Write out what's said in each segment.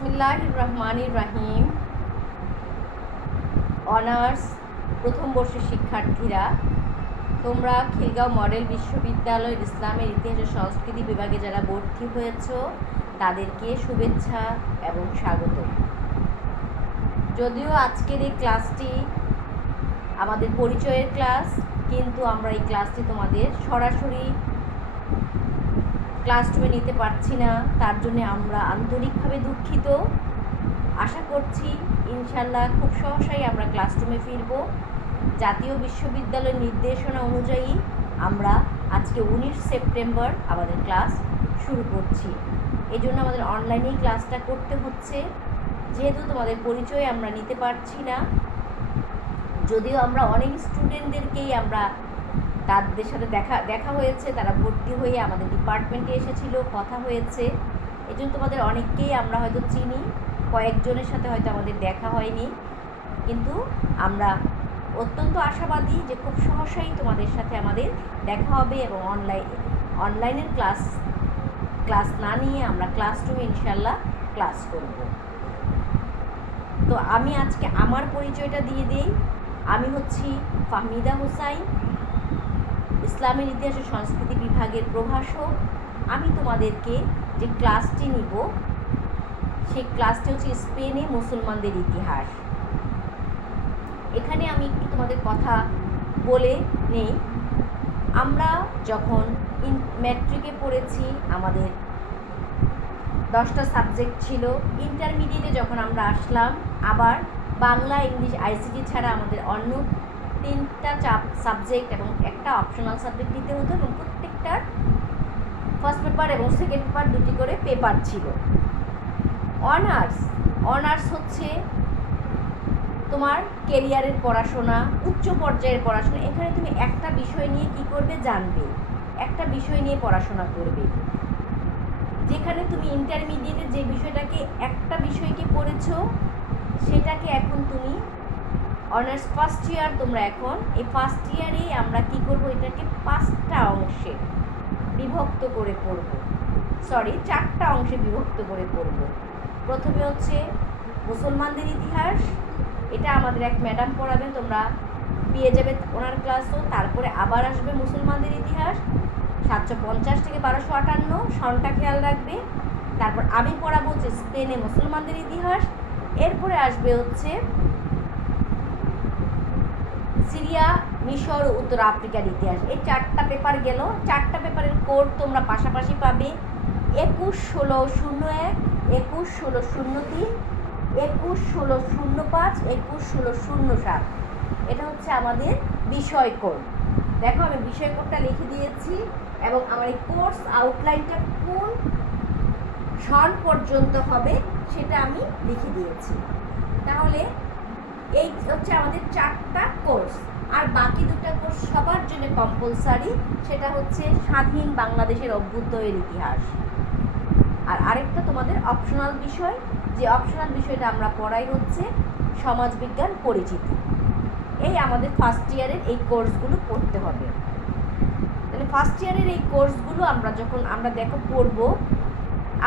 বিসমিল্লাহির রহমানির রহিম। অনার্স প্রথম বর্ষের শিক্ষার্থীরা, তোমরা খিলগাঁও মডেল বিশ্ববিদ্যালয়ের ইসলামের ইতিহাস ও সংস্কৃতি বিভাগে যারা ভর্তি হয়েছ তাদেরকে শুভেচ্ছা এবং স্বাগত। যদিও আজকের এই ক্লাসটি আমাদের পরিচয়ের ক্লাস, কিন্তু আমরা এই ক্লাসটি তোমাদের সরাসরি ক্লাসরুমে নিতে পারছি না, তার জন্য আমরা আন্তরিকভাবে দুঃখিত। আশা করছি ইনশাল্লাহ খুব সহসাই আমরা ক্লাসরুমে ফিরব। জাতীয় বিশ্ববিদ্যালয়ের নির্দেশনা অনুযায়ী আমরা আজকে 19 সেপ্টেম্বর আমাদের ক্লাস শুরু করছি। এই জন্য আমাদের অনলাইনেই ক্লাসটা করতে হচ্ছে, যেহেতু তোমাদের পরিচয় আমরা নিতে পারছি না। যদিও আমরা অনেক স্টুডেন্টদেরকেই আমরা তাদের সাথে দেখা হয়েছে, তারা ভর্তি হয়ে আমাদের ডিপার্টমেন্টে এসেছিল, কথা হয়েছে। এই জন্য তোমাদের অনেককেই আমরা হয়তো চিনি, কয়েকজনের সাথে হয়তো আমাদের দেখা হয়নি, কিন্তু আমরা অত্যন্ত আশাবাদী যে খুব সহসাই তোমাদের সাথে আমাদের দেখা হবে এবং অনলাইনের ক্লাস না নিয়ে আমরা ক্লাসরুমে ইনশাল্লাহ ক্লাস করব। তো আমি আজকে আমার পরিচয়টা দিয়ে দিই। আমি হচ্ছি ফাহমিদা হুসাইন, ইসলামের ইতিহাস ও সংস্কৃতি বিভাগের প্রভাষক। আমি তোমাদেরকে যে ক্লাসটি নিব সেই ক্লাসটি হচ্ছে স্পেনে মুসলমানদের ইতিহাস। এখানে আমি একটু তোমাদের কথা বলে নেই। আমরা যখন ম্যাট্রিকে পড়েছি আমাদের 10টা সাবজেক্ট ছিল। ইন্টারমিডিয়েটে যখন আমরা আসলাম, আবার বাংলা, ইংলিশ, আইসিটি ছাড়া আমাদের অন্য 3টা সাবজেক্ট এবং একটা অপশনাল সাবজেক্ট দিতে হতো, এবং প্রত্যেকটার ফার্স্ট পেপার এবং সেকেন্ড পেপার দুটি করে পেপার ছিল। অনার্স হচ্ছে তোমার কেরিয়ারের পড়াশোনা, উচ্চ পর্যায়ের পড়াশোনা। এখানে তুমি একটা বিষয় নিয়ে কি করবে জানবে, একটা বিষয় নিয়ে পড়াশোনা করবে। যেখানে তুমি ইন্টারমিডিয়েটে যে বিষয়টাকে একটা বিষয়কে পড়েছো, সেটাকে এখন তুমি অনার্স ফার্স্ট ইয়ার, তোমরা এখন এই ফার্স্ট ইয়ারেই আমরা কি করব, এটাকে 5টা অংশে বিভক্ত করে পড়ব। 4টা অংশে বিভক্ত করে পড়ব। প্রথমে হচ্ছে মুসলমানদের ইতিহাস, এটা আমাদের এক ম্যাডাম পড়াবেন, তোমরা পেয়ে যাবে ওনার ক্লাসও। তারপরে আবার আসবে মুসলমানদের ইতিহাস 750 থেকে 1258, সনটা খেয়াল রাখবে। তারপর আমি পড়াবো হচ্ছে স্পেনে মুসলমানদের ইতিহাস। এরপরে আসবে হচ্ছে সিরিয়া, মিশর, উত্তর আফ্রিকার ইতিহাস। এই 4টা পেপার গেল। 4টা পেপারের কোড তোমরা পাশাপাশি পাবে। 21-16-01, 21-16-03, 21-16-05, 21-16-07। এটা হচ্ছে আমাদের বিষয় কোড। দেখো আমি বিষয় কোডটা লিখে দিয়েছি, এবং আমার এই কোর্স আউটলাইনটা কোন সন পর্যন্ত হবে সেটা আমি লিখে দিয়েছি। তাহলে এই হচ্ছে আমাদের 4টা কোর্স। আর বাকি 2টা কোর্স সবার জন্য কম্পালসারি, সেটা হচ্ছে স্বাধীন বাংলাদেশের অভ্যুদয়ের ইতিহাস। আর আরেকটা তোমাদের অপশনাল বিষয়, যে অপশনাল বিষয়টা আমরা পড়াই হচ্ছে সমাজবিজ্ঞান পরিচিতি। এই আমাদের ফার্স্ট ইয়ারের এই কোর্সগুলো পড়তে হবে। তাহলে ফার্স্ট ইয়ারের এই কোর্সগুলো আমরা দেখো পড়বো।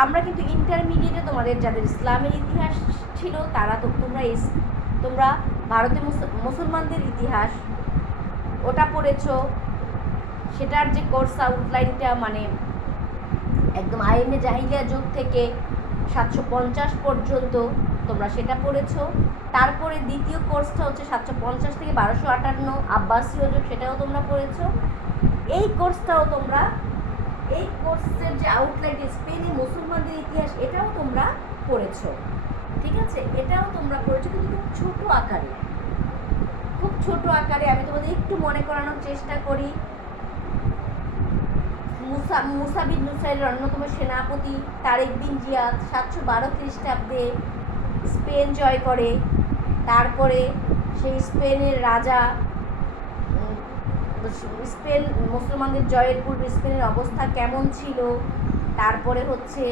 আমরা কিন্তু ইন্টারমিডিয়েটে তোমাদের যাদের ইসলামের ইতিহাস ছিল তারা তোমরা ভারতে মুসলমানদের ইতিহাস ওটা পড়েছো। সেটার যে কোর্স আউটলাইনটা মানে একদম আইনে জাহিলিয়া যুগ থেকে 750 পর্যন্ত তোমরা সেটা পড়েছো। তারপরে দ্বিতীয় কোর্সটা হচ্ছে 750 থেকে 1258 আব্বাসীয় যুগ, সেটাও তোমরা পড়েছো। এই কোর্সের যে আউটলাইন স্পেনে মুসলমানদের ইতিহাস, এটাও তোমরা পড়েছো। ঠিক আছে, এটাও তোমরা পড়েছো, কিন্তু খুব ছোট আকারে। আমি তোমাদের একটু মনে করানোর চেষ্টা করি। মুসা বিন নুসাইরের অন্যতম সেনাপতি তারেক বিন জিয়াদ 712 খ্রিস্টাব্দে স্পেন জয় করে। তারপরে সেই স্পেনের রাজা, মুসলমানদের জয়ের পূর্বে স্পেনের অবস্থা কেমন ছিল। তারপরে হচ্ছে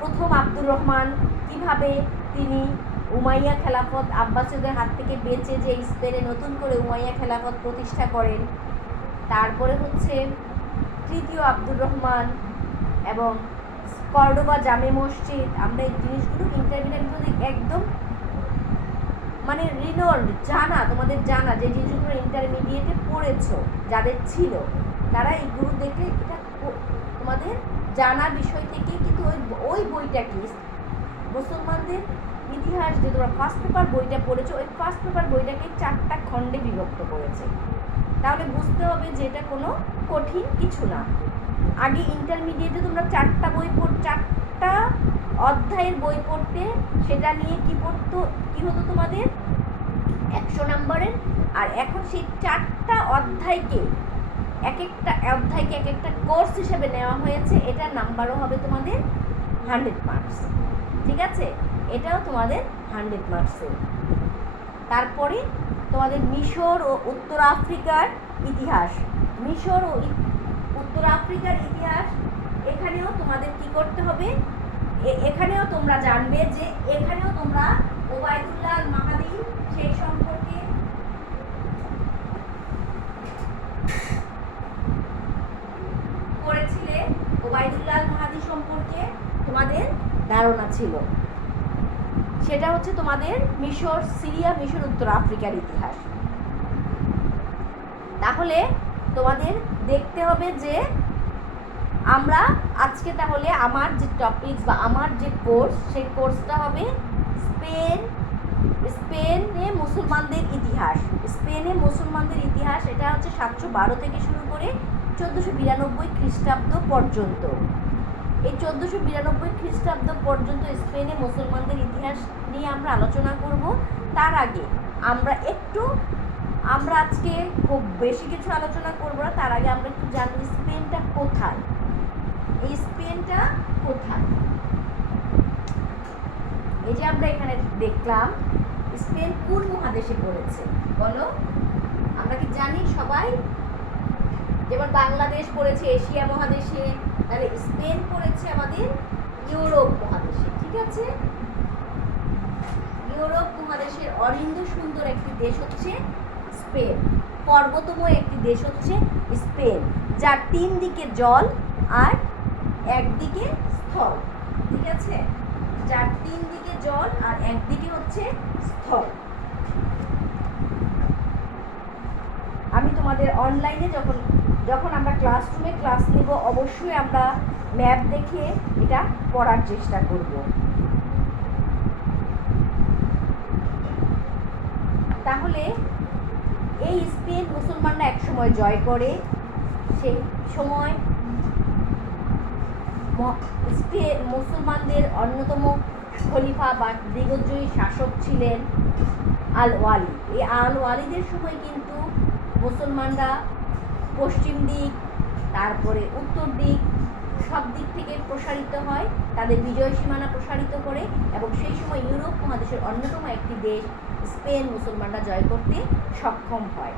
প্রথম আব্দুর রহমান কিভাবে তিনি উমাইয়া খেলাফত আব্বাসীদের হাত থেকে বেঁচে যে স্পেনে নতুন করে উমাইয়া খেলাফত প্রতিষ্ঠা করেন। তারপরে হচ্ছে তৃতীয় আব্দুর রহমান এবং কর্ডোবা জামে মসজিদ, আমরা এই জিনিসগুলো ইন্টারমিডিয়েট একদম মানে রিনোল্ড জানা, তোমাদের জানা যে জিনিসগুলো ইন্টারমিডিয়েটে পড়েছো যাদের ছিল, তারা এইগুলো দেখলে এটা তোমাদের জানা বিষয় থেকে কিন্তু ওই বইটা কি মুসলমানদের ইতিহাস যে তোমরা ফার্স্ট পেপার বইটা পড়েছো, ওই ফার্স্ট পেপার বইটাকে 4টা খণ্ডে বিভক্ত করেছে। তাহলে বুঝতে হবে যে এটা কোনো কঠিন কিছু না। আগে ইন্টারমিডিয়েটে তোমরা 4টা অধ্যায়ের বই পড়তে, সেটা নিয়ে কি হতো তোমাদের 100 নম্বরের। আর এখন সেই 4টা অধ্যায়কে এক একটা কোর্স হিসেবে নেওয়া হয়েছে, এটার নাম্বারও হবে তোমাদের 100 মার্কস। ঠিক আছে, এটাও তোমাদের 100 মার্কসের। তারপরে তোমাদের মিশর ও উত্তর আফ্রিকার ইতিহাস, এখানেও তোমাদের কি করতে হবে, এখানেও তোমরা জানবে যে এখানেও তোমরা ওবায়দুল্লাহ আল মাহাদি সেই সম্পর্কে করেছিলে, ওবায়দুল্লাহ আল মাহাদি সম্পর্কে তোমাদের ধারণা ছিল। সেটা হচ্ছে তোমাদের মিশর, সিরিয়া, মিশর, উত্তর আফ্রিকার ইতিহাস। তাহলে তোমাদের দেখতে হবে যে আমরা আজকে তাহলে আমার যে টপিকস বা আমার যে কোর্স, সেই কোর্সটা হবে স্পেনে মুসলমানদের ইতিহাস। এটা হচ্ছে 712 থেকে শুরু করে 1492 খ্রিস্টাব্দ পর্যন্ত। এই 1492 খ্রিস্টাব্দ পর্যন্ত স্পেনে মুসলমানদের ইতিহাস নিয়ে আমরা আলোচনা করব। তার আগে আমরা আজকে খুব বেশি কিছু আলোচনা করব না, তার আগে আমরা একটু জানবো স্পেনটা কোথায়। এই স্পেনটা কোথায়, এই যে আমরা এখানে দেখলাম স্পেন কোন মহাদেশে পড়েছে বলো? আমরা কি জানি সবাই? যেমন বাংলাদেশ পড়েছে এশিয়া মহাদেশে, তাহলে স্পেন পড়েছে আমাদের ইউরোপ মহাদেশে। ঠিক আছে, ইউরোপ মহাদেশের অরিন্দ সুন্দর একটি দেশ হচ্ছে স্পেন, পর্বতময় একটি দেশ হচ্ছে স্পেন, যার 3 দিকে জল আর একদিকে স্থল। ঠিক আছে, যার 3 দিকে জল আর একদিকে হচ্ছে স্থল। আমি তোমাদের অনলাইনে যখন আমরা ক্লাসরুমে ক্লাস নিব, অবশ্যই আমরা ম্যাপ দেখে এটা পড়ার চেষ্টা করব। তাহলে এই স্পেন মুসলমানরা একসময় জয় করে, সেই সময় মুসলমানদের অন্যতম খলিফা বা দিগ্বিজয়ী শাসক ছিলেন আল ওয়ালি। এই আল ওয়ালিদের সময় কিন্তু মুসলমানরা পশ্চিম দিক, তারপরে উত্তর দিক, সব দিক থেকে প্রসারিত হয়, তাদের বিজয় সীমানা প্রসারিত করে, এবং সেই সময় ইউরোপ মহাদেশের অন্যতম একটি দেশ স্পেন মুসলমানরা জয় করতে সক্ষম হয়।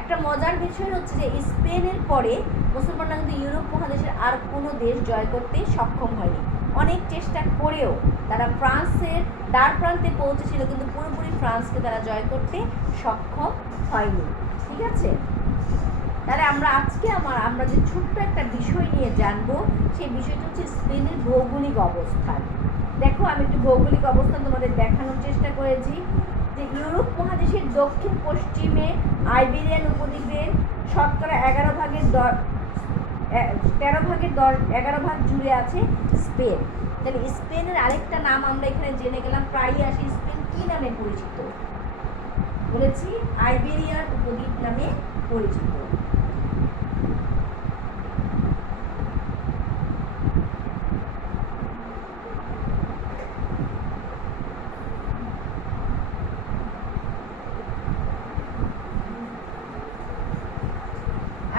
একটা মজার বিষয় হচ্ছে যে স্পেনের পরে মুসলমানরা কিন্তু ইউরোপ মহাদেশের আর কোনো দেশ জয় করতে সক্ষম হয়নি। অনেক চেষ্টা করেও তারা ফ্রান্সের দ্বার প্রান্তে পৌঁছেছিল, কিন্তু পুরোপুরি ফ্রান্সকে তারা জয় করতে সক্ষম হয়নি। ঠিক আছে, তাহলে আমরা আজকে আমরা যে ছোট্ট একটা বিষয় নিয়ে জানবো, সেই বিষয়টা হচ্ছে স্পেনের ভৌগোলিক অবস্থান। দেখো, আমি একটু ভৌগোলিক অবস্থান তোমাদের দেখানোর চেষ্টা করেছি যে ইউরোপ মহাদেশের দক্ষিণ পশ্চিমে আইবেরিয়ান উপদ্বীপের শতকরা 11 ভাগ জুড়ে আছে স্পেন। তাহলে স্পেনের আরেকটা নাম আমরা এখানে জেনে গেলাম, প্রায়ই আসি। স্পেন কি নামে পরিচিত বলেছি? আইবেরিয়ান উপদ্বীপ নামে পরিচিত।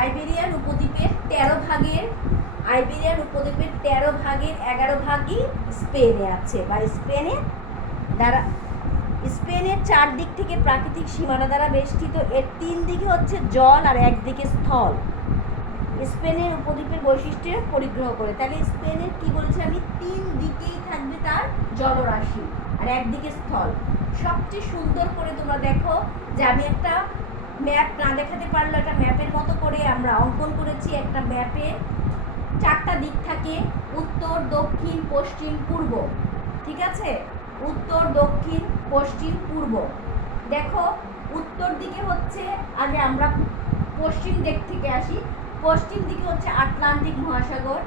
আইবেরিয়ান উপদ্বীপের 13 ভাগের 11 ভাগই স্পেনে আছে, বা স্পেনের 4 দিক থেকে প্রাকৃতিক সীমানা দ্বারা বেষ্টিত। এর 3 দিকে হচ্ছে জল আর একদিকে স্থল। স্পেনের উপদ্বীপের বৈশিষ্ট্যের পরিগ্রহ করে, তাহলে স্পেনের কি বলেছে আমি, 3 দিকেই থাকবে তার জলরাশি আর একদিকে স্থল। সবচেয়ে সুন্দর করে তোমরা দেখো যে আমি একটা ম্যাপ না দেখাতে পারলো, একটা ম্যাপের মতো করে আমরা অঙ্কন করেছি। একটা ম্যাপে 4টা দিক থাকে, উত্তর, পশ্চিম পূর্ব, ঠিক আছে? উত্তর, দক্ষিণ, পশ্চিম, পূর্ব। দেখো উত্তর দিকে হচ্ছে, আগে আমরা পশ্চিম দিক থেকে আসি। পশ্চিম দিকে হচ্ছে আটলান্টিক মহাসাগর,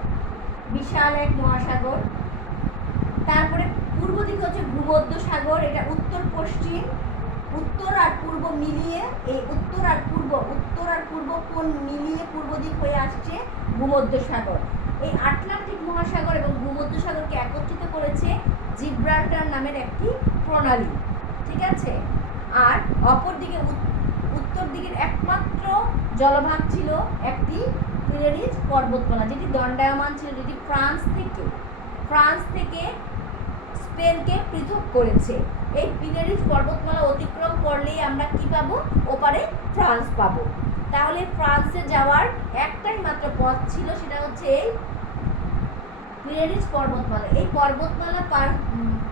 বিশাল এক মহাসাগর। তারপরে পূর্ব দিকে হচ্ছে ভূমধ্য সাগর, এটা উত্তর পশ্চিম, উত্তর আর পূর্ব মিলিয়ে, এই উত্তর আর পূর্ব কোণ মিলিয়ে পূর্ব দিক হয়ে আসছে ভূমধ্য সাগর। এই আটলান্টিক মহাসাগর এবং ভূমধ্য সাগরকে একত্রিত করেছে জিব্রাল্টার নামের একটি প্রণালী, ঠিক আছে? আর অপরদিকে উত্তর দিকের একমাত্র জলভাগ ছিল একটি পিরেনিজ পর্বতমালা, যেটি দণ্ডায়মান ছিল, যেটি ফ্রান্স থেকে স্পেনকে পৃথক করেছে। এই পিরেনিজ পর্বতমালা অতিক্রম করলেই আমরা কি পাবো? ওপারে ফ্রান্স পাবো। তাহলে ফ্রান্সে যাওয়ার একটাই মাত্র পথ ছিল, সেটা হচ্ছে এই পিরেনিজ পর্বতমালা। এই পর্বতমালা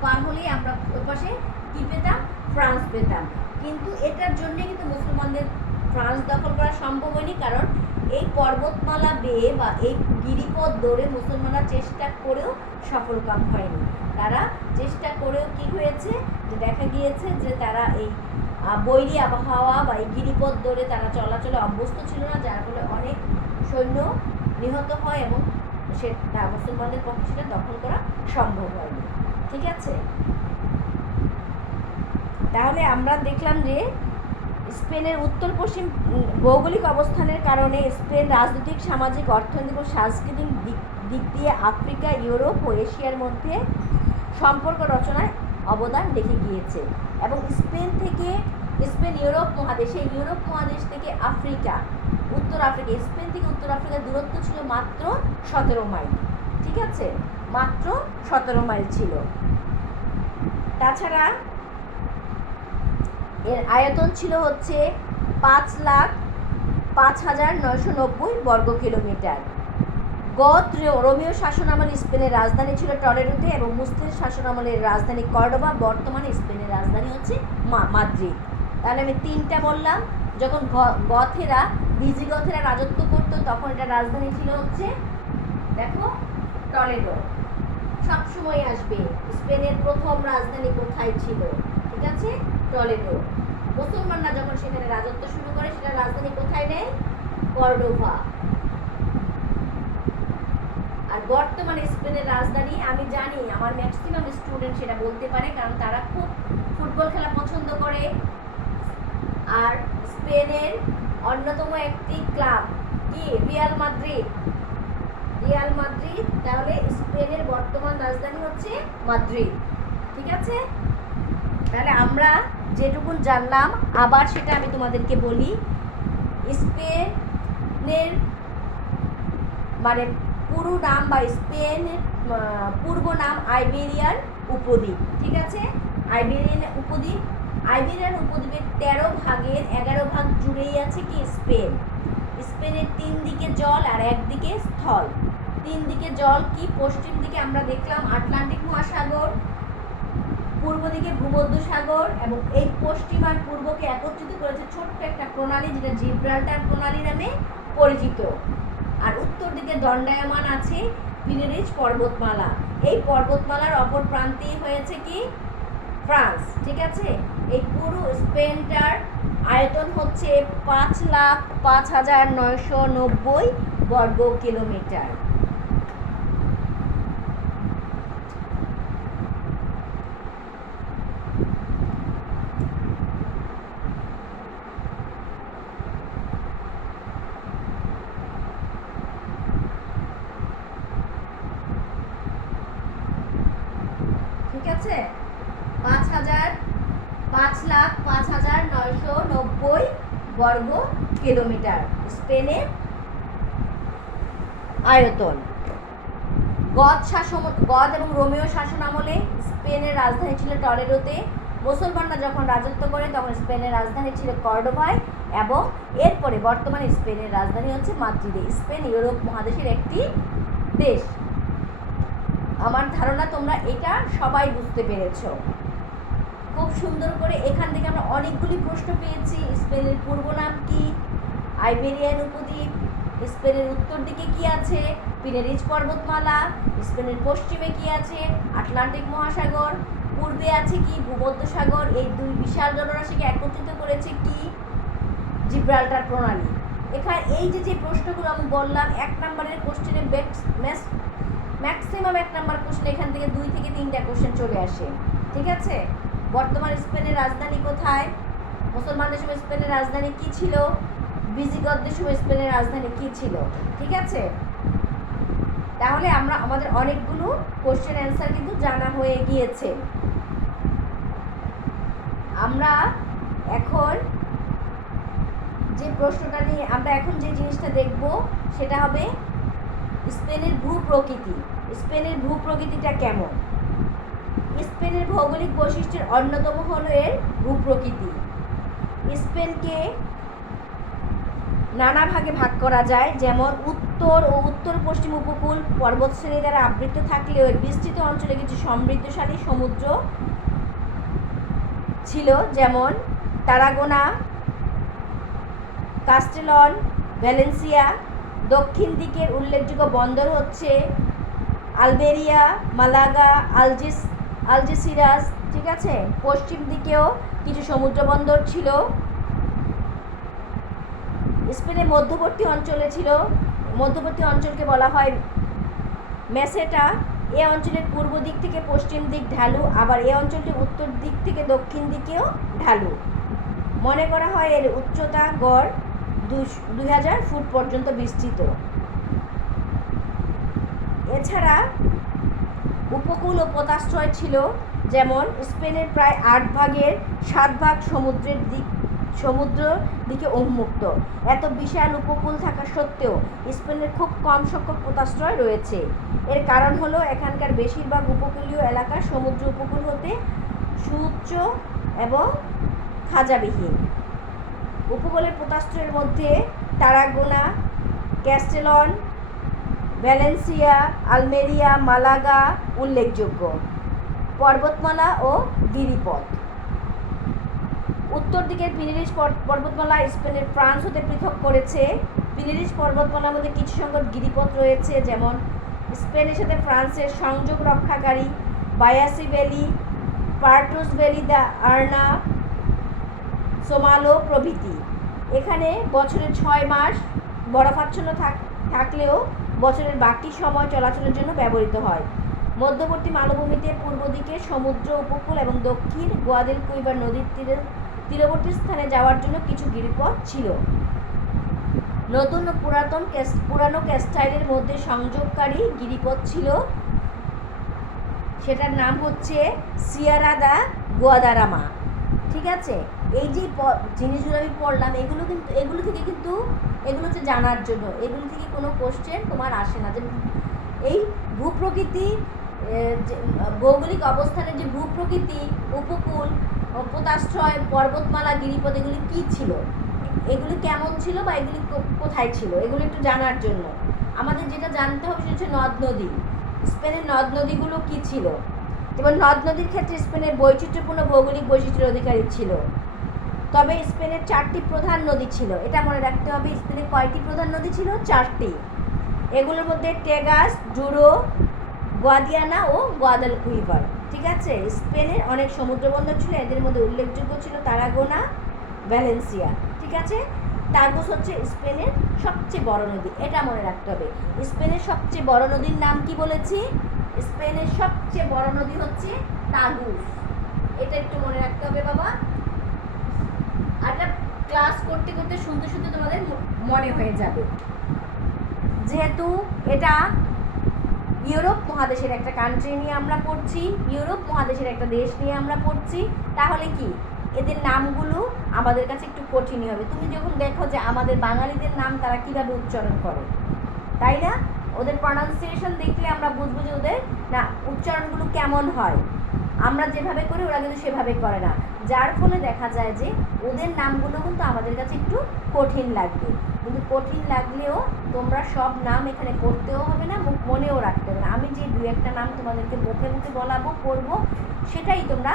পার হলেই আমরা ওপাশে কি পেতাম? ফ্রান্স পেতাম। কিন্তু এটার জন্য কিন্তু মুসলমানদের ফ্রান্স দখল করা সম্ভব হয়নি, কারণ এই পর্বতমালা বেয়ে বা এই গিরিপথ ধরে মুসলমানরা চেষ্টা করেও সফলকাম হয়নি। তারা চেষ্টা করেও কি হয়েছে, যে দেখা গিয়েছে যে তারা এই বৈরী আবহাওয়া বা এই গিরিপথ ধরে তারা চলাচলে অভ্যস্ত ছিল না, যার ফলে অনেক সৈন্য নিহত হয় এবং সেটা মুসলমানদের পক্ষে সেটা দখল করা সম্ভব হয়নি, ঠিক আছে? তাহলে আমরা দেখলাম যে স্পেনের উত্তর পশ্চিম ভৌগোলিক অবস্থানের কারণে স্পেন রাজনৈতিক, সামাজিক, অর্থনৈতিক ও সাংস্কৃতিক দিক দিয়ে আফ্রিকা, ইউরোপ ও এশিয়ার মধ্যে সম্পর্ক রচনায় অবদান রেখে গিয়েছে। এবং স্পেন ইউরোপ মহাদেশ থেকে উত্তর আফ্রিকা, স্পেন থেকে উত্তর আফ্রিকার দূরত্ব ছিল মাত্র 17 মাইল, ঠিক আছে? মাত্র 17 মাইল ছিল। তাছাড়া এর আয়তন ছিল হচ্ছে 5,05,990 বর্গ কিলোমিটার। রোমীয় শাসনামলে স্পেনের রাজধানী ছিল টলেডোতে এবং মুসলিম শাসনামলের রাজধানী কর্ডোবা। বর্তমানে স্পেনের রাজধানী হচ্ছে মাদ্রিদ। তাহলে আমি 3টা বললাম। যখন ভিজিগথেরা রাজত্ব করত তখন এটা রাজধানী ছিল হচ্ছে, দেখো, টলেডো। সবসময় আসবে স্পেনের প্রথম রাজধানী কোথায় ছিল, ঠিক আছে? টলেডো। মুসলমানরা যখন সেখানে রাজত্ব শুরু করে সেটা রাজধানী কোথায় নেয়? কর্ডোভা। আর বর্তমানে স্পেনের রাজধানী, আমি জানি আমার ম্যাক্সিমাম স্টুডেন্ট সেটা বলতে পারে, কারণ তারা খুব ফুটবল খেলা পছন্দ করে। আর স্পেনের অন্যতম একটি ক্লাব কি? Real Madrid. তাহলে স্পেনের বর্তমান রাজধানী হচ্ছে মাদ্রিদ, ঠিক আছে? তাহলে আমরা যেটুকুন জানলাম আবার সেটা আমি তোমাদেরকে বলি। স্পেনের মানে পুরো নাম বা স্পেনের পূর্ব নাম আইবেরিয়ান উপদ্বীপ, ঠিক আছে? আইবেরিয়ান উপদ্বীপের 13 ভাগের 11 ভাগ জুড়েই আছে কি? স্পেন। স্পেনের 3 দিকে জল আর একদিকে স্থল। 3 দিকে জল কি? পশ্চিম দিকে আমরা দেখলাম আটলান্টিক মহাসাগর, পূর্ব দিকে ভূমধ্য সাগর, এবং এই পশ্চিম আর পূর্বকে একত্রিত করেছে ছোট্ট একটা প্রণালী, যেটা জিব্রাল্টার প্রণালী নামে পরিচিত। আর উত্তর দিকে দণ্ডায়মান আছে পিরেনিজ পর্বতমালা। এই পর্বতমালার অপর প্রান্তেই হয়েছে কি? ফ্রান্স, ঠিক আছে? এই পুরো স্পেনটার আয়তন হচ্ছে 5,05,990 বর্গ কিলোমিটার। ঠিক আছে? 5,05,990 বর্গ কিলোমিটার স্পেনের আয়তন। গদ এবং রোমীয় শাসন আমলে স্পেনের রাজধানী ছিল টলেডোতে। মুসলমানরা যখন রাজত্ব করে তখন স্পেনের রাজধানী ছিল কর্ডোভায়, এবং এরপরে বর্তমানে স্পেনের রাজধানী হচ্ছে মাদ্রিদে। স্পেন ইউরোপ মহাদেশের একটি দেশ। আমার ধারণা তোমরা এটা সবাই বুঝতে পেরেছো খুব সুন্দর করে। এখান থেকে আমরা অনেকগুলি প্রশ্ন পেয়েছি। স্পেনের পূর্ব নাম কি? আইবেরিয়ান উপদ্বীপ। স্পেনের উত্তর দিকে কি আছে? পিনেরিজ পর্বতমালা। স্পেনের পশ্চিমে কি আছে? আটলান্টিক মহাসাগর। পূর্বে আছে কি? ভূমধ্যসাগর। এই দুই বিশাল জলরাশিকে একত্রিত করেছে কি? জিব্রাল্টার প্রণালী। এখানে এই যে প্রশ্নগুলো আমি বললাম, 1 নম্বরের কোশ্চেনে ম্যাক্সিমাম 1 নম্বর কোশ্চেন এখান থেকে 2 থেকে 3টা কোশ্চেন চলে আসে। ঠিক আছে? বর্তমান স্পেনের রাজধানী কোথায়? মুসলমানদের সময় স্পেনের রাজধানী কি ছিল? ভিজিগতদের সময় স্পেনের রাজধানী কি ছিল? ঠিক আছে? তাহলে আমাদের অনেকগুলো কোশ্চেন অ্যান্সার কিন্তু জানা হয়ে গিয়েছে। আমরা এখন যে প্রশ্নটা নিয়ে আমরা এখন যে জিনিসটা দেখব সেটা হবে স্পেনের ভূপ্রকৃতি। স্পেনের ভূপ্রকৃতিটা কেমন? স্পেনের ভৌগোলিক বৈশিষ্ট্যের অন্যতম হলো এর ভূপ্রকৃতি। স্পেনকে নানা ভাগে ভাগ করা যায়, যেমন উত্তর ও উত্তর পশ্চিম উপকূল পর্বতশ্রেণী দ্বারা আবৃত থাকলেও এর বিস্তৃত অঞ্চলে কিছু সমৃদ্ধশালী সমুদ্র ছিল, যেমন তারাগোনা, কাস্টেলন, ভ্যালেন্সিয়া। দক্ষিণ দিকের উল্লেখযোগ্য বন্দর হচ্ছে আলবেরিয়া, মালাগা, আলজেসিরাস। ঠিক আছে? পশ্চিম দিকেও কিছু সমুদ্র বন্দর ছিল। স্পেনের মধ্যবর্তী অঞ্চলকে বলা হয় মেসেটা। এ অঞ্চলের পূর্ব দিক থেকে পশ্চিম দিক ঢালু, আবার এ অঞ্চলটি উত্তর দিক থেকে দক্ষিণ দিকেও ঢালু। মনে করা হয় এর উচ্চতা গড় 2000 ফুট পর্যন্ত বিস্তৃত। এছাড়া উপকূল ও পোতাশ্রয় ছিল, যেমন স্পেনের প্রায় 8 ভাগের 7 ভাগ সমুদ্র দিকে উন্মুক্ত। এত বিশাল উপকূল থাকা সত্ত্বেও স্পেনের খুব কম সংখ্যক পোতাশ্রয় রয়েছে। এর কারণ হলো এখানকার বেশিরভাগ উপকূলীয় এলাকা সমুদ্র উপকূল হতে সুউচ্চ এবং খাঁজাবিহীন। উপকূলের পোতাশ্রয়ের মধ্যে তারাগোনা, ক্যাস্টেলন, ভ্যালেন্সিয়া, আলমেরিয়া, মালাগা উল্লেখযোগ্য। পর্বতমালা ও গিরিপথ। উত্তর দিকের পিনেরিজ পর্বতমালা স্পেনের ফ্রান্স হতে পৃথক করেছে। পিনেরিজ পর্বতমালার মধ্যে কিছু সংখ্যক গিরিপথ রয়েছে, যেমন স্পেনের সাথে ফ্রান্সের সংযোগ রক্ষাকারী বায়াসি ভ্যালি, পার্টুস ভ্যালি, দ্য আর্না, সোমালো প্রভৃতি। এখানে বছরের 6 মাস বরফাচ্ছন্ন থাকলেও বছরের বাকি সময় চলাচলের জন্য ব্যবহৃত হয়। মধ্যবর্তী মালভূমিতে পূর্ব দিকে সমুদ্র উপকূল এবং দক্ষিণ গুয়াদেলকুইবার নদীর তীরবর্তী স্থানে যাওয়ার জন্য কিছু গিরিপথ ছিল। নতুন ও পুরানো ক্যাস্টাইলের মধ্যে সংযোগকারী গিরিপথ ছিল, সেটার নাম হচ্ছে সিয়েরা দা গুয়াদারামা। ঠিক আছে? এই যে জিনিসগুলো আমি পড়লাম, এগুলো হচ্ছে জানার জন্য। এগুলো থেকে কোনো কোশ্চেন তোমার আসে না। যে এই ভূপ্রকৃতি, ভৌগোলিক অবস্থানের যে ভূপ্রকৃতি, উপকূল, পোতাশ্রয়, পর্বতমালা, গিরিপথ, এগুলি কী ছিল, এগুলি কেমন ছিল বা এগুলি কোথায় ছিল, এগুলো একটু জানার জন্য আমাদের যেটা জানতে হবে সেটা হচ্ছে নদ নদী। স্পেনের নদ নদীগুলো কী ছিল? যেমন নদ নদীর ক্ষেত্রে স্পেনের বৈচিত্র্যপূর্ণ ভৌগোলিক বৈশিষ্ট্যের অধিকারী ছিল। তবে স্পেনের 4টি প্রধান নদী ছিল। এটা মনে রাখতে হবে, স্পেনের কয়টি প্রধান নদী ছিল? 4টি। এগুলোর মধ্যে টেগাস, ডুরো, গুয়াদিয়ানা ও গুয়াদালকুইবার। ঠিক আছে? স্পেনের অনেক সমুদ্র বন্দর ছিল, এদের মধ্যে উল্লেখযোগ্য ছিল তারাগোনা, ভ্যালেন্সিয়া। ঠিক আছে? তাগুস হচ্ছে স্পেনের সবচেয়ে বড় নদী, এটা মনে রাখতে হবে। স্পেনের সবচেয়ে বড় নদীর নাম কি বলেছি? স্পেনের সবচেয়ে বড় নদী হচ্ছে তাগুস। এটা একটু মনে রাখতে হবে বাবা। আর এটা ক্লাস করতে করতে শুনতে শুনতে তোমাদের মনে হয়ে যাবে। যেহেতু এটা ইউরোপ মহাদেশের একটা কান্ট্রি নিয়ে আমরা পড়ছি, ইউরোপ মহাদেশের একটা দেশ নিয়ে আমরা পড়ছি, তাহলে কি এদের নামগুলো আমাদের কাছে একটু কঠিনই হবে। তুমি যখন দেখো যে আমাদের বাঙালিদের নাম তারা কীভাবে উচ্চারণ করে, তাই না? ওদের প্রনাউন্সিয়েশন দেখলে আমরা বুঝবো যে ওদের না উচ্চারণগুলো কেমন হয়। আমরা যেভাবে করি ওরা কিন্তু সেভাবে করে না, যার ফলে দেখা যায় যে ওদের নামগুলো কিন্তু আমাদের কাছে একটু কঠিন লাগবে। কিন্তু কঠিন লাগলেও তোমরা সব নাম এখানে পড়তেও হবে না, মনেও রাখতে হবে না। আমি যে 2-1টা নাম তোমাদেরকে মুখে মুখে বলাবো, পড়বো, সেটাই তোমরা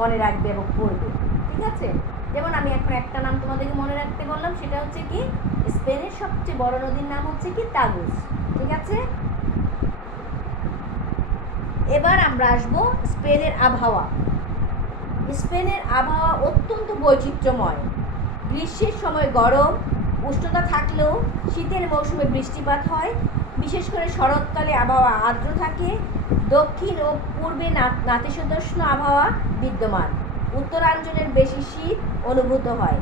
মনে রাখবে এবং পড়বে। ঠিক আছে? যেমন আমি এখন একটা নাম তোমাদেরকে মনে রাখতে বললাম, সেটা হচ্ছে কি স্পেনের সবচেয়ে বড় নদীর নাম হচ্ছে কি তাগুস। ঠিক আছে। এবার আমরা আসবো স্পেনের আবহাওয়া। স্পেনের আবহাওয়া অত্যন্ত বৈচিত্র্যময়। গ্রীষ্মের সময় গরম উষ্ণতা থাকলেও শীতের মৌসুমে বৃষ্টিপাত হয়। বিশেষ করে শরৎকালে আবহাওয়া আর্দ্র থাকে। দক্ষিণ ও পূর্বে নাতিশীতোষ্ণ আবহাওয়া বিদ্যমান। উত্তরাঞ্চলের বেশি শীত অনুভূত হয়।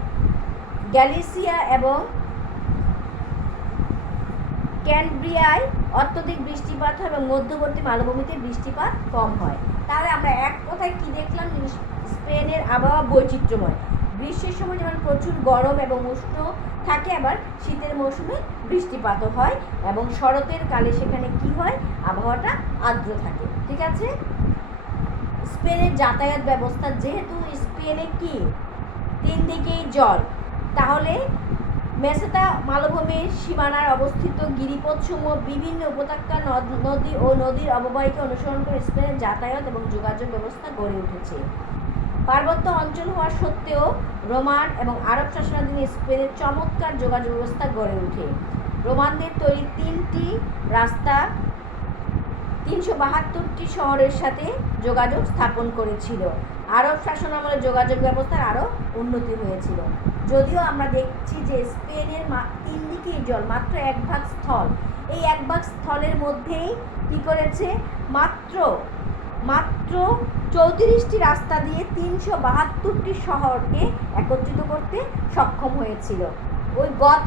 গ্যালিসিয়া এবং ক্যানব্রিয়ায় অত্যধিক বৃষ্টিপাত হয় এবং মধ্যবর্তী মালভূমিতে বৃষ্টিপাত কম হয়। তাহলে আমরা এক কথায় কি দেখলাম, স্পেনের আবহাওয়া বৈচিত্র্যময়। গ্রীষ্মের সময় যেমন প্রচুর গরম এবং উষ্ণ থাকে, আবার শীতের মৌসুমে বৃষ্টিপাতও হয় এবং শরতের কালে সেখানে কি হয়, আবহাওয়াটা আর্দ্র থাকে। ঠিক আছে। স্পেনের যাতায়াত ব্যবস্থা, যেহেতু স্পেনে কি 3 দিকেই জল, তাহলে মেসেতা মালভূমির সীমানায় অবস্থিত গিরিপথসমূহ বিভিন্ন উপত্যকা, নদী ও নদীর অববাহিকা অনুসরণ করে স্পেনের যাতায়াত এবং যোগাযোগ ব্যবস্থা গড়ে উঠেছে। পার্বত্য অঞ্চল হওয়া সত্ত্বেও রোমান এবং আরব শাসনাধীনে স্পেনের চমৎকার যোগাযোগ ব্যবস্থা গড়ে ওঠে। রোমানদের তৈরি 3টি রাস্তা 372টি শহরের সাথে যোগাযোগ স্থাপন করেছিল। আরব শাসনামলে যোগাযোগ ব্যবস্থার আরও উন্নতি হয়েছিল। যদিও আমরা দেখছি যে স্পেনের 3 দিকেই জল, মাত্র 1 ভাগ স্থল। এই 1 ভাগ স্থলের মধ্যেই কী করেছে, মাত্র 34টি রাস্তা দিয়ে 372টি শহরকে একত্রিত করতে সক্ষম হয়েছিল ওই গথ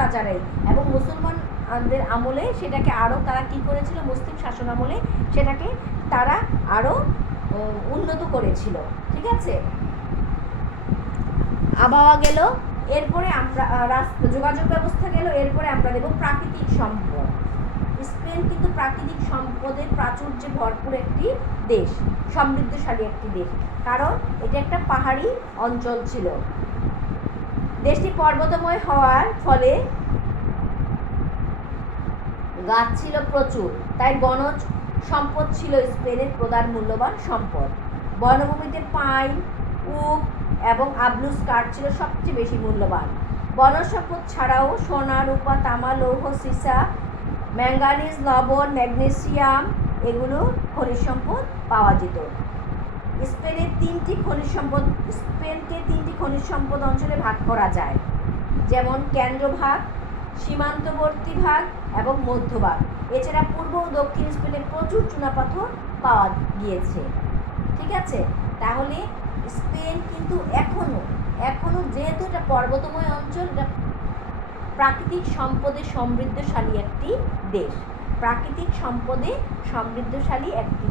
রাজারাই। এবং মুসলমানদের আমলে সেটাকে আরও তারা কী করেছিল, মুসলিম শাসন আমলে সেটাকে তারা আরও উন্নত করেছিল। ঠিক আছে। আবহাওয়া গেল, এরপরে আমরা যোগাযোগ ব্যবস্থা গেল, এরপরে আমরা দেব প্রাকৃতিক সম্পদ। স্পেন কিন্তু প্রাকৃতিক সম্পদের প্রাচুর্যে ভরপুর একটি দেশ, সমৃদ্ধশালী একটি দেশ, কারণ এটা একটা পাহাড়ি অঞ্চল ছিল। দেশটি পর্বতময় হওয়ার ফলে গাছ ছিল প্রচুর, তাই বনজ সম্পদ ছিল স্পেনের প্রধান মূল্যবান সম্পদ। বনভূমিতে পাইন, ওক এবং আবলুস কাঠ ছিল সবচেয়ে বেশি মূল্যবান। বনজ সম্পদ ছাড়াও সোনা, রূপা, তামা, লৌহ, সীসা, ম্যাঙ্গানিজ, লবণ, ম্যাগনেসিয়াম এগুলো খনিজ সম্পদ পাওয়া যেত। স্পেনকে 3টি খনিজ সম্পদ অঞ্চলে ভাগ করা যায়, যেমন কেন্দ্রভাগ, সীমান্তবর্তী ভাগ এবং মধ্যভাগ। এছাড়া পূর্ব ও দক্ষিণ স্পেনে প্রচুর চুনাপাথর পাওয়া গিয়েছে। ঠিক আছে। তাহলে স্পেন কিন্তু এখনো যেহেতু এটা পর্বতময় অঞ্চল, এটা প্রাকৃতিক সম্পদে সমৃদ্ধশালী একটি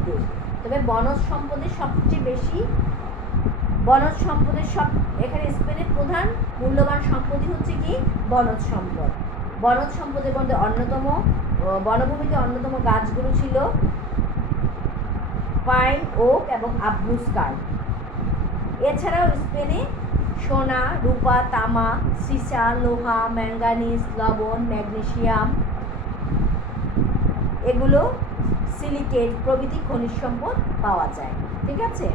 দেশ, তবে বনজ সম্পদের সবচেয়ে বেশি, এখানে স্পেনের প্রধান মূল্যবান সম্পদই হচ্ছে কি, বনজ সম্পদ। বনজ সম্পদের মধ্যে বনভূমিতে অন্যতম গাছগুলো ছিল পাইন, ওক এবং আবলুস কাঠ। এছাড়াও স্পেনে সোনা, রূপা, তামা, সীসা, লোহা, ম্যাঙ্গানিজ, লবণ, ম্যাগনেসিয়াম এগুলো, সিলিকেট প্রভৃতি খনিজ সম্পদ পাওয়া যায়। ঠিক আছে।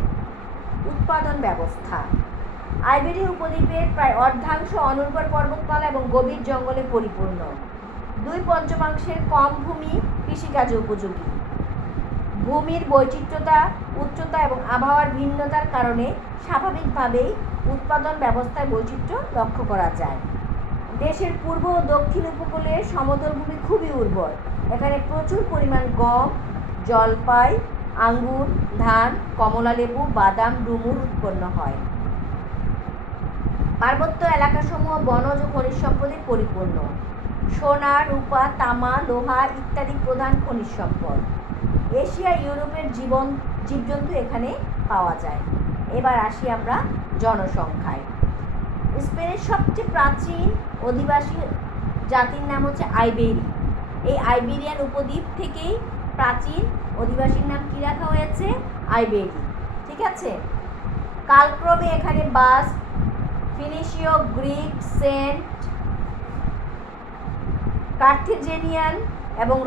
উৎপাদন ব্যবস্থা। আইবেরীয় উপদ্বীপের প্রায় অর্ধাংশ অনুর্বর পর্বতমালা এবং গভীর জঙ্গলে পরিপূর্ণ। 2/5 কম ভূমি কৃষিকাজে উপযোগী। ভূমির বৈচিত্র্যতা, উচ্চতা এবং আবহাওয়ার ভিন্নতার কারণে স্বাভাবিকভাবেই উৎপাদন ব্যবস্থায় বৈচিত্র্য লক্ষ্য করা যায়। দেশের পূর্ব ও দক্ষিণ উপকূলের সমতল ভূমি খুবই উর্বর। এখানে প্রচুর পরিমাণ গম, জলপাই, আঙ্গুর, ধান, কমলালেবু, বাদাম, ডুমুর উৎপন্ন হয়। পার্বত্য এলাকাসমূহ বনজ ও খনিজ সম্পদে পরিপূর্ণ। সোনা, রূপা, তামা, লোহা ইত্যাদি প্রধান খনিজ সম্পদ। এশিয়া, ইউরোপের জীবজন্তু এখানে পাওয়া যায়। এবার আসি আমরা জনসংখ্যায়। স্পেনের সবচেয়ে প্রাচীন অধিবাসী জাতির নাম হচ্ছে আইবেরি। এই আইবেরিয়ান উপদ্বীপ থেকেই প্রাচীন অধিবাসীর নাম কী রাখা হয়েছে, আইবেরি। ঠিক আছে। কালক্রমে এখানে বাস্ক, ফিনিশীয়, গ্রিক, সেন্ট, কার্থেজেনিয়ান এবং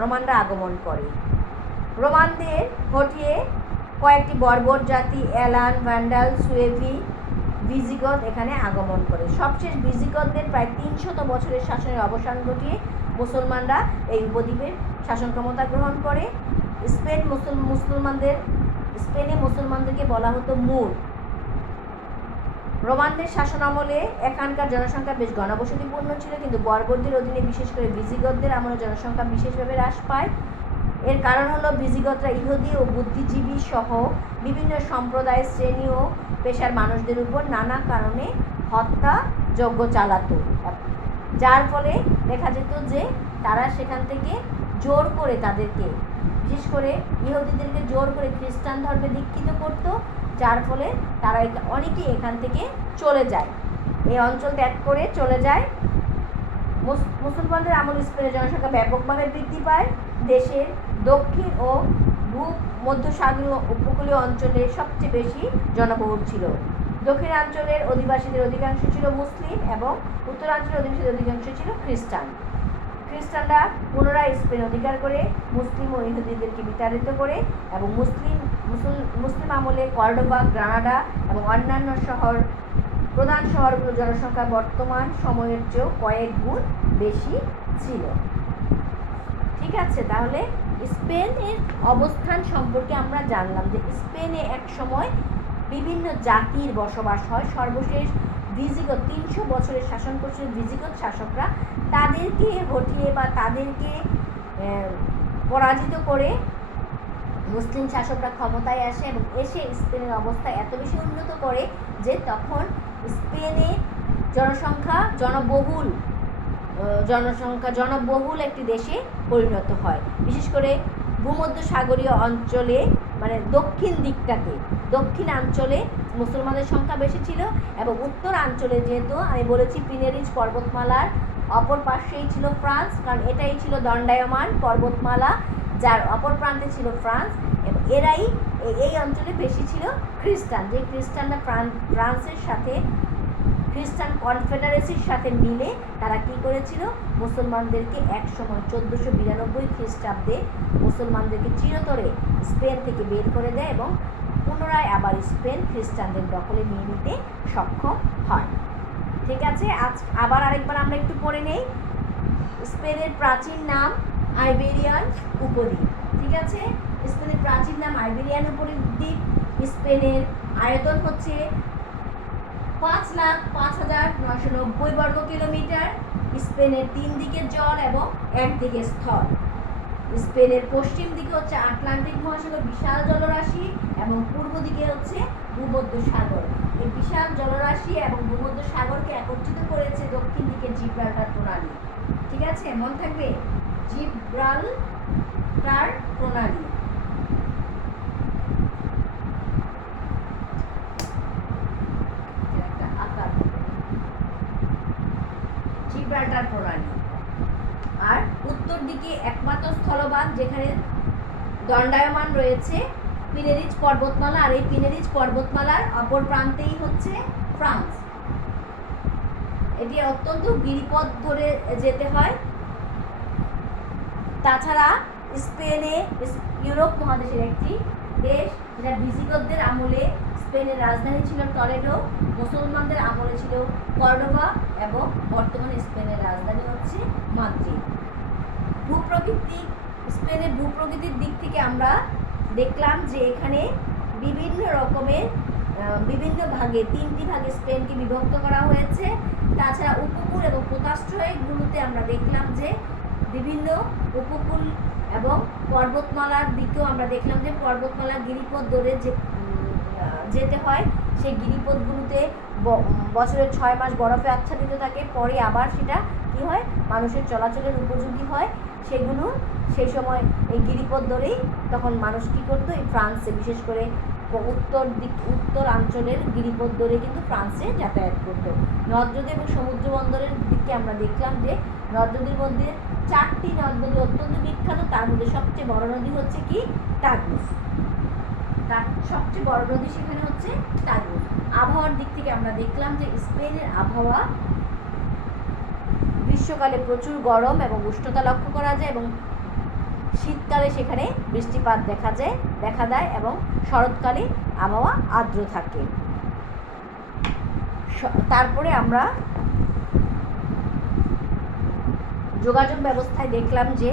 রোমানরা আগমন করে। রোমানদের হটিয়ে কয়েকটি বর্বর জাতি এলান, ভ্যান্ডাল, সুয়েভি, ভিজিগত এখানে আগমন করে। সবশেষ ভিজিগতদের প্রায় 300 বছরের শাসনের অবসান ঘটিয়ে মুসলমানরা এই উপদ্বীপের শাসন ক্ষমতা গ্রহণ করে। স্পেনে মুসলমানদেরকে বলা হতো মুর। রোমানদের শাসন আমলে এখানকার জনসংখ্যা বেশ ঘনবসতিপূর্ণ ছিল, কিন্তু বর্বরদের অধীনে বিশেষ করে ভিজিগতদের আমলে জনসংখ্যা বিশেষভাবে হ্রাস পায়। এর কারণ হলো ভিজিগতরা ইহুদি ও বুদ্ধিজীবী সহ বিভিন্ন সম্প্রদায়, শ্রেণী ও পেশার মানুষদের উপর নানা কারণে হত্যাযজ্ঞ চালাতো, যার ফলে দেখা যেত যে তারা সেখান থেকে জোর করে তাদেরকে, বিশেষ করে ইহুদিদেরকে জোর করে খ্রিস্টান ধর্মে দীক্ষিত করত, যার ফলে তারা অনেকেই এখান থেকে চলে যায়, এই অঞ্চল ত্যাগ করে চলে যায়। মুসলমানদের আমল স্পেনের জনসংখ্যা ব্যাপকভাবে বৃদ্ধি পায়। দেশের দক্ষিণ ও ভূমধ্যসাগরীয় উপকূলীয় অঞ্চলে সবচেয়ে বেশি জনবহুল ছিল। দক্ষিণাঞ্চলের অধিবাসীদের অধিকাংশ ছিল মুসলিম এবং উত্তরাঞ্চলের অধিবাসীদের অধিকাংশ ছিল খ্রিস্টান। খ্রিস্টানরা পুনরায় স্পেন অধিকার করে মুসলিম ও ইহুদিদেরকে বিতাড়িত করে এবং মুসলিম আমলে কর্ডোবা, গ্রানাডা এবং অন্যান্য প্রধান শহরগুলোর জনসংখ্যা বর্তমান সময়ের চেয়েও কয়েক গুণ বেশি ছিল। ঠিক আছে, তাহলে স্পেনের অবস্থান সম্পর্কে আমরা জানলাম যে স্পেনে এক সময় বিভিন্ন জাতির বসবাস হয়। সর্বশেষ ভিজিগত 300 বছরের শাসন করছিল ভিজিগত শাসকরা, তাদেরকে হটিয়ে বা তাদেরকে পরাজিত করে মুসলিম শাসকরা ক্ষমতায় আসে এবং এসে স্পেনের অবস্থা এত বেশি উন্নত করে যে তখন স্পেনে জনবহুল একটি দেশে পরিণত হয়। বিশেষ করে ভূমধ্যসাগরীয় অঞ্চলে, মানে দক্ষিণাঞ্চলে মুসলমানদের সংখ্যা বেশি ছিল এবং উত্তরাঞ্চলে, যেহেতু আমি বলেছি পিনেরিজ পর্বতমালার অপর পাশেই ছিল ফ্রান্স, কারণ এটাই ছিল দণ্ডায়মান পর্বতমালা, যার অপর প্রান্তে ছিল ফ্রান্স, এবং এই অঞ্চলে বেশি ছিল খ্রিস্টান, যে খ্রিস্টানরা ফ্রান্সের সাথে খ্রিস্টান কনফেডারেসির সাথে মিলে তারা কি করেছিল, মুসলমানদেরকে একসময় 1492 খ্রিস্টাব্দে মুসলমানদেরকে চিরতরে স্পেন থেকে বের করে দেয় এবং পুনরায় আবার স্পেন খ্রিস্টানদের দখলে নিয়ে নিতে সক্ষম হয়। ঠিক আছে, আবার আরেকবার আমরা একটু পড়ে নেই। স্পেনের প্রাচীন নাম আইবেরিয়ান উপদ্বীপ। ঠিক আছে, স্পেনের প্রাচীন নাম আইবেরিয়ান উপদ্বীপ। স্পেনের আয়তন হচ্ছে 5,05,990 বর্গ কিলোমিটার। স্পেনের 3 দিকে জল এবং 1 দিকে স্থল। স্পেনের পশ্চিম দিকে হচ্ছে আটলান্টিক মহাসাগর, বিশাল জলরাশি, এবং পূর্ব দিকে হচ্ছে ভূমধ্যসাগর। এই বিশাল জলরাশি এবং ভূমধ্যসাগরকে একত্রিত করেছে দক্ষিণ দিকে জিব্রাল্টার প্রণালী। ঠিক আছে, মনে থাকবে জিব্রাল্টার প্রণালী। জিব্রাল্টার প্রণালী। আর উত্তর দিকে একমাত্র স্থলভাগ যেখানে দণ্ডায়মান রয়েছে পিনেরিজ পর্বতমালা, আর এই পিনেরিজ পর্বতমালার অপর প্রান্তেই হচ্ছে ফ্রান্স। এটি অত্যন্ত গিরিপথ ধরে যেতে হয়। তাছাড়া স্পেনে ইউরোপ মহাদেশের একটি দেশ, যেটা ভিজিগতদের আমলে স্পেনের রাজধানী ছিল টলেডো, মুসলমানদের আমলে ছিল কর্ডোবা, এবং বর্তমানে স্পেনের রাজধানী হচ্ছে মাদ্রিদ। স্পেনের ভূপ্রকৃতির দিক থেকে আমরা দেখলাম যে এখানে বিভিন্ন ভাগে 3টি ভাগে স্পেনকে বিভক্ত করা হয়েছে। তাছাড়া উপকূল এবং পোতাশ্রয়গুলোতে আমরা দেখলাম যে বিভিন্ন উপকূল এবং পর্বতমালার দিকেও আমরা দেখলাম যে পর্বতমালার গিরিপথ ধরে যেতে হয়। সেই গিরিপথগুলোতে বছরের 6 মাস বরফে আচ্ছাদিত থাকে, পরে আবার সেটা কি হয়, মানুষের চলাচলের উপযোগী হয়। সেই সময় এই গিরিপথ ধরেই তখন মানুষ কী করতো, এই ফ্রান্সে, বিশেষ করে উত্তরাঞ্চলের গিরিপথ ধরে কিন্তু ফ্রান্সে যাতায়াত করতো। নদ-নদী এবং সমুদ্র বন্দরের দিকে আমরা দেখলাম যে নদ-নদীর মধ্যে 4টি নদ-নদী অত্যন্ত বিখ্যাত, তার মধ্যে সবচেয়ে বড় নদী হচ্ছে কি টাগুস। তার সবচেয়ে বড় নদী সেখানে হচ্ছে টাগুস। আবহাওয়ার দিক থেকে আমরা দেখলাম যে স্পেনের আবহাওয়া গ্রীষ্মকালে প্রচুর গরম এবং উষ্ণতা লক্ষ্য করা যায়, এবং শীতকালে সেখানে বৃষ্টিপাত দেখা দেয়, এবং শরৎকালে আবহাওয়া আর্দ্র থাকে। তারপরে আমরা যোগাযোগ ব্যবস্থায় দেখলাম যে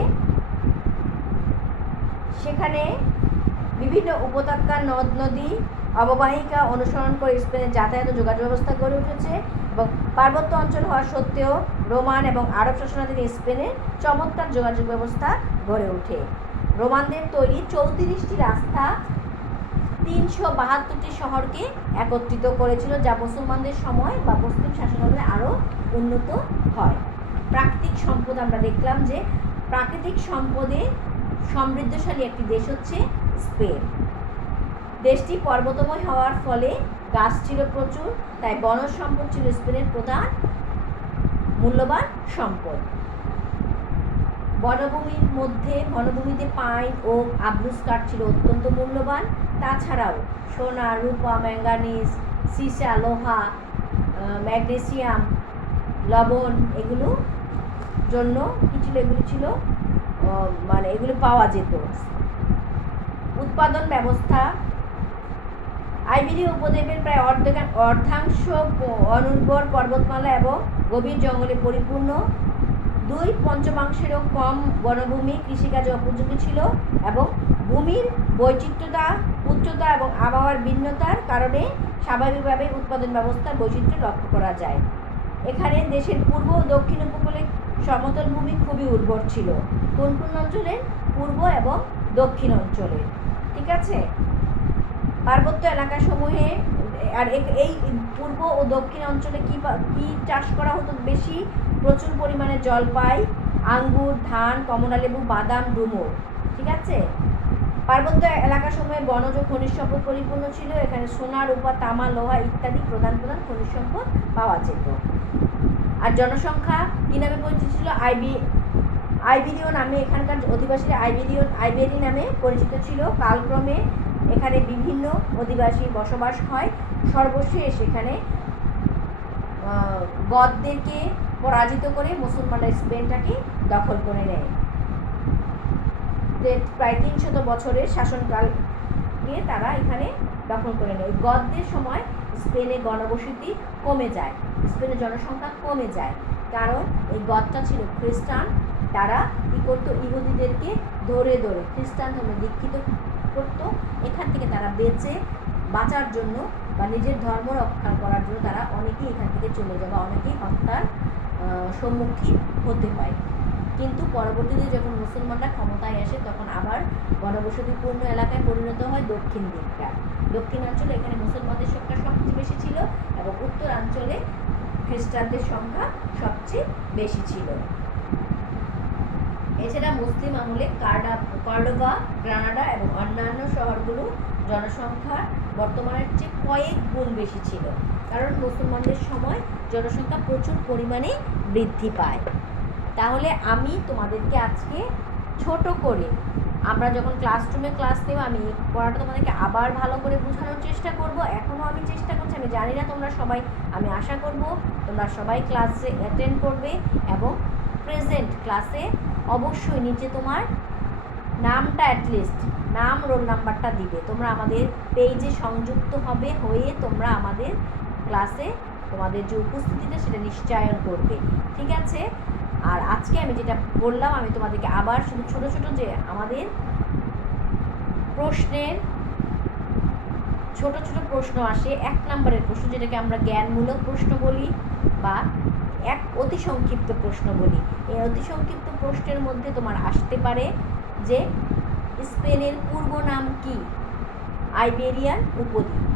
সেখানে বিভিন্ন উপত্যকা, নদ নদী, অববাহিকা অনুসরণ করে স্পেনের যাতায়াত ও যোগাযোগ ব্যবস্থা গড়ে উঠেছে এবং পার্বত্য অঞ্চল হওয়া সত্ত্বেও রোমান এবং আরব শাসনাধীন স্পেনের চমৎকার যোগাযোগ ব্যবস্থা গড়ে ওঠে। রোমানদের তৈরি 34টি রাস্তা 372টি শহরকে একত্রিত করেছিল, যা মুসলমানদের সময় বা মুসলিম শাসনামলে আরও উন্নত হয়। প্রাকৃতিক সম্পদ আমরা দেখলাম যে প্রাকৃতিক সম্পদে সমৃদ্ধশালী একটি দেশ হচ্ছে স্পেন। দেশটি পর্বতময় হওয়ার ফলে গাছ ছিল প্রচুর, তাই বনজ সম্পদ ছিল স্পেনের প্রধান মূল্যবান সম্পদ। বনভূমিতে পাইন, ওক, আবলুস কাঠ ছিল অত্যন্ত মূল্যবান। তাছাড়াও সোনা, রূপা, ম্যাঙ্গানিজ, সীসা, লোহা, ম্যাগনেসিয়াম, লবণ এগুলো জন্য কি ছিল, এগুলো ছিল মানে এগুলো পাওয়া যেত। উৎপাদন ব্যবস্থা আইবেরীয় উপদ্বীপের প্রায় অর্ধাংশ অনুর্বর পর্বতমালা এবং গভীর জঙ্গলে পরিপূর্ণ। 2/5 কম বনভূমি কৃষিকাজে উপযোগী ছিল এবং ভূমির বৈচিত্র্যতা, উচ্চতা এবং আবহাওয়ার ভিন্নতার কারণে স্বাভাবিকভাবে উৎপাদন ব্যবস্থার বৈচিত্র্য লক্ষ্য করা যায়। এখানে দেশের পূর্ব ও দক্ষিণ উপকূলে সমতল ভূমি খুবই উর্বর ছিল। কোন কোন অঞ্চলে? পূর্ব এবং দক্ষিণ অঞ্চলে। ঠিক আছে, পার্বত্য এলাকাসমূহে আর এই পূর্ব ও দক্ষিণ অঞ্চলে কি চাষ করা হতো বেশি? প্রচুর পরিমাণে জলপাই, আঙ্গুর, ধান, কমলালেবু, বাদাম, ডুমুর। ঠিক আছে, পার্বত্য এলাকাসমূহে বনজ খনিজ সম্পদ পরিপূর্ণ ছিল। এখানে সোনা, রূপা, তামা, লোহা ইত্যাদি প্রধান খনিজ সম্পদ পাওয়া যেত। আর জনসংখ্যা কি নামে পরিচিত ছিল? আইবেরীয় নামে, এখানকার অধিবাসীরা আইবেরি নামে পরিচিত ছিল। কালক্রমে এখানে বিভিন্ন অধিবাসী বসবাস হয়। সর্বশেষ এখানে গদদেরকে পরাজিত করে মুসলমানরা স্পেনটাকে দখল করে নেয়। প্রায় 300 বছরের শাসনকাল নিয়ে তারা এখানে দখল করে নেয়। গদদের সময় স্পেনে গণবসতি কমে যায়, স্পেনের জনসংখ্যা কমে যায়, কারণ এই গদটা ছিল খ্রিস্টান। তারা কী করতো? ইহুদিদেরকে ধরে ধরে খ্রিস্টান ধর্মে দীক্ষিত করতো। এখান থেকে তারা বাঁচার জন্য বা নিজের ধর্ম রক্ষা করার জন্য তারা অনেকেই এখান থেকে চলে যায় বা অনেকেই হত্যার সম্মুখীন হতে হয়। কিন্তু পরবর্তীতে যখন মুসলমানরা ক্ষমতায় আসে তখন আবার গণবসতিপূর্ণ এলাকায় পরিণত হয় দক্ষিণ দিকটা। দক্ষিণাঞ্চলে এখানে মুসলমানদের সংখ্যা সবচেয়ে বেশি ছিল এবং উত্তরাঞ্চলে খ্রিস্টানদের সংখ্যা সবচেয়ে বেশি ছিল। এছাড়া মুসলিম আমলে কর্ডোবা, গ্রানাডা এবং অন্যান্য শহরগুলো জনসংখ্যা বর্তমানের চেয়ে কয়েক গুণ বেশি ছিল, কারণ মুসলমানদের সময় জনসংখ্যা প্রচুর পরিমাণে বৃদ্ধি পায়। তাহলে আমি তোমাদেরকে আজকে ছোট করে, আমরা যখন ক্লাসরুমে ক্লাস নেব, আমি পড়াটা তোমাদেরকে আবার ভালো করে বোঝানোর চেষ্টা করব। এখনও আমি চেষ্টা করছি, আমি জানি না তোমরা সবাই, আমি আশা করব তোমরা সবাই ক্লাসে অ্যাটেন্ড করবে এবং প্রেজেন্ট ক্লাসে অবশ্যই নিচে তোমার নামটা, অ্যাটলিস্ট নাম, রোল নাম্বারটা দিবে। তোমরা আমাদের পেজে সংযুক্ত হয়ে তোমরা আমাদের ক্লাসে তোমাদের যে উপস্থিতিটা সেটা নিশ্চয়ন করবে। ঠিক আছে, আর আজকে আমি যেটা বললাম, আমি তোমাদেরকে আবার শুধু ছোটো ছোটো যে আমাদের প্রশ্নের ছোট ছোট প্রশ্ন আসে, 1 নম্বরের প্রশ্ন যেটাকে আমরা জ্ঞানমূলক প্রশ্ন বলি বা অতি সংক্ষিপ্ত প্রশ্ন বলি। এই অতি সংক্ষিপ্ত প্রশ্নের মধ্যে তোমার আসতে পারে যে স্পেনের পূর্ব নাম কি? আইবেরিয়ান উপদ্বীপ।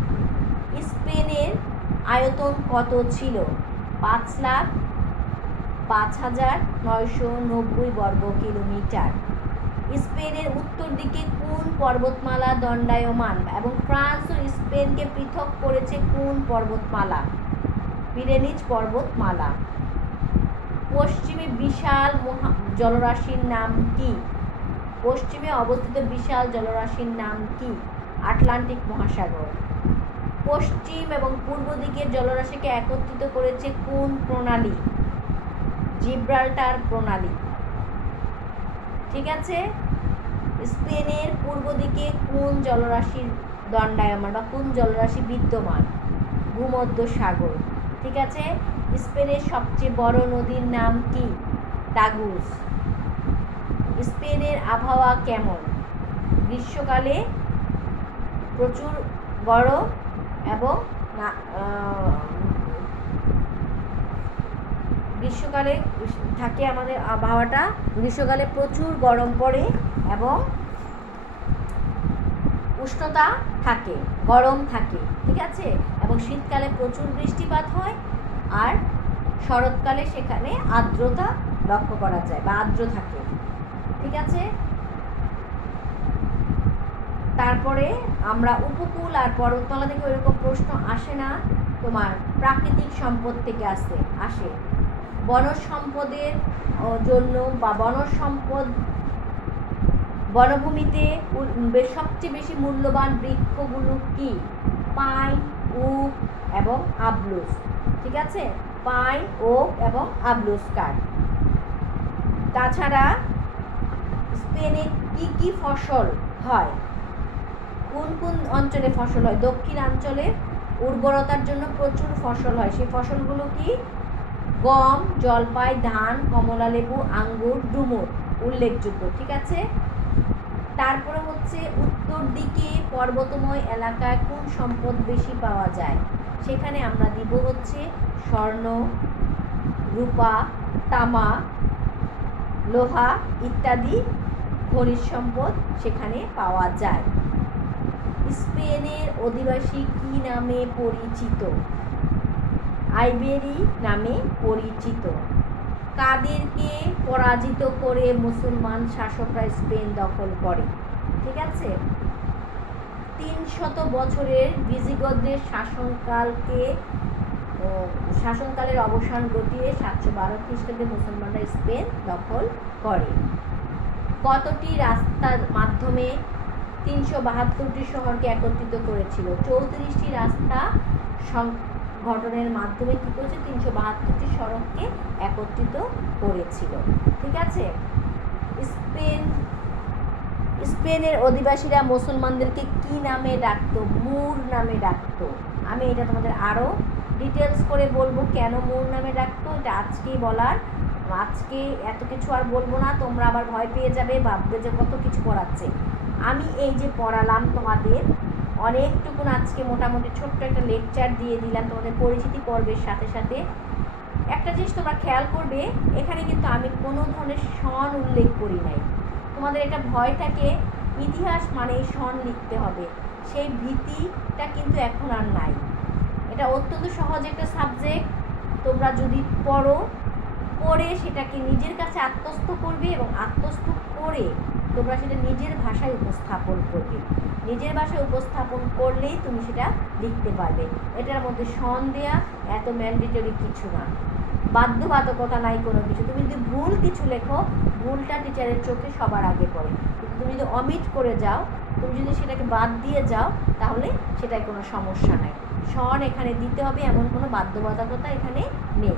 স্পেনের আয়তন কত ছিল? 5,05,990 বর্গ কিলোমিটার। স্পেনের উত্তর দিকে কোন পর্বতমালা দণ্ডায়মান এবং ফ্রান্স ও স্পেনকে পৃথক করেছে কোন পর্বতমালা? পিরেনিজ পর্বতমালা। পশ্চিমে বিশাল জলরাশির নাম কি? পশ্চিমে অবস্থিত বিশাল জলরাশির নাম কি? আটলান্টিক মহাসাগর। পশ্চিম এবং পূর্ব দিকের জলরাশিকে একত্রিত করেছে কোন প্রণালী? জিব্রাল্টার প্রণালী। ঠিক আছে, স্পেনের পূর্ব দিকে কোন জলরাশির দণ্ডায়মান বা কোন জলরাশি বিদ্যমান? ভূমধ্য সাগর। ঠিক আছে, স্পেনের সবচেয়ে বড় নদীর নাম কি? টাগুস। স্পেনের আবহাওয়া কেমন? গ্রীষ্মকালে প্রচুর গরম এবং গ্রীষ্মকালে থাকে আমাদের আবহাওয়াটা, গ্রীষ্মকালে প্রচুর গরম পড়ে এবং উষ্ণতা থাকে, গরম থাকে, ঠিক আছে, এবং শীতকালে প্রচুর বৃষ্টিপাত হয়, আর শরৎকালে সেখানে আর্দ্রতা লক্ষ্য করা যায় বা আর্দ্র থাকে, ঠিক আছে। তারপরে আমরা উপকূল আর পর্বতমালা থেকে ওইরকম প্রশ্ন আসে না, তোমার প্রাকৃতিক সম্পদ থেকে আসে। বনজ সম্পদের জন্য বা বনজ সম্পদ, বনভূমিতে সবচেয়ে বেশি মূল্যবান বৃক্ষগুলো কি? পাইন, ওক এবং আবলুস, ঠিক আছে, পাইন, ওক এবং আবলুস কাঠ। তাছাড়া স্পেনে কি কি ফসল হয়? কোন কোন অঞ্চলে ফসল হয়? দক্ষিণাঞ্চলে উর্বরতার জন্য প্রচুর ফসল হয়। সেই ফসলগুলো কি? গম, জলপাই, ধান, কমলা লেবু, আঙ্গুর, ডুমুর উল্লেখযোগ্য, ঠিক আছে। তারপরে হচ্ছে উত্তর দিকে পর্বতময় এলাকায় কোন সম্পদ বেশি পাওয়া যায়? সেখানে আমরা দিব হচ্ছে স্বর্ণ, রূপা, তামা, লোহা ইত্যাদি খনিজ সম্পদ সেখানে পাওয়া যায়। স্পেনের অধিবাসী কি নামে পরিচিত? আইবেরি নামে পরিচিত। কাদেরকে পরাজিত করে মুসলমান শাসকরা স্পেন দখল করে? ঠিক আছে। 300 বছরের ভিজিগতদের শাসনকালের অবসান ঘটিয়ে 712 খ্রিস্টাব্দে মুসলমানরা স্পেন দখল করে। কতটি রাস্তার মাধ্যমে 372টি শহরকে একত্রিত করেছিল? 34টি রাস্তা সংগঠনের মাধ্যমে কী করেছে? 372টি শহরকে একত্রিত করেছিল, ঠিক আছে। স্পেনের অধিবাসীরা মুসলমানদেরকে কি নামে ডাকতো? মুর নামে ডাকতো। আমি এটা তোমাদের আরও ডিটেলস করে বলবো কেন মুর নামে ডাকতো, এটা আজকেই বলার। আজকে এত কিছু আর বলবো না, তোমরা আবার ভয় পেয়ে যাবে, ভাববে যে কত কিছু পড়াচ্ছে। আমি এই যে পড়ালাম তোমাদের অনেকটুকুন, আজকে মোটামুটি ছোট্ট একটা লেকচার দিয়ে দিলাম তোমাদের পরিচিতি পর্বের সাথে সাথে। একটা জিনিস তোমরা খেয়াল করবে, এখানে কিন্তু আমি কোনো ধরনের সন উল্লেখ করি নাই। তোমাদের এটা ভয় থাকে ইতিহাস মানে সন লিখতে হবে, সেই ভীতিটা কিন্তু এখন আর নাই। এটা অত্যন্ত সহজ একটা সাবজেক্ট। তোমরা যদি পড়ে সেটাকে নিজের কাছে আত্মস্থ করবে এবং আত্মস্থ করে তোমরা সেটা নিজের ভাষায় উপস্থাপন করবে। নিজের ভাষায় উপস্থাপন করলেই তুমি সেটা লিখতে পারবে। এটার মধ্যে সন দেয়া এত ম্যান্ডেটরি কিছু না, বাধ্যবাধকতা নাই কোনো কিছু। তুমি যদি ভুল কিছু লেখো, ভুলটা টিচারের চোখে সবার আগে পড়ে, কিন্তু তুমি যদি অমিট করে যাও, তুমি যদি সেটাকে বাদ দিয়ে যাও, তাহলে সেটায় কোনো সমস্যা নাই। সন এখানে দিতে হবে এমন কোনো বাধ্যবাধকতা এখানে নেই।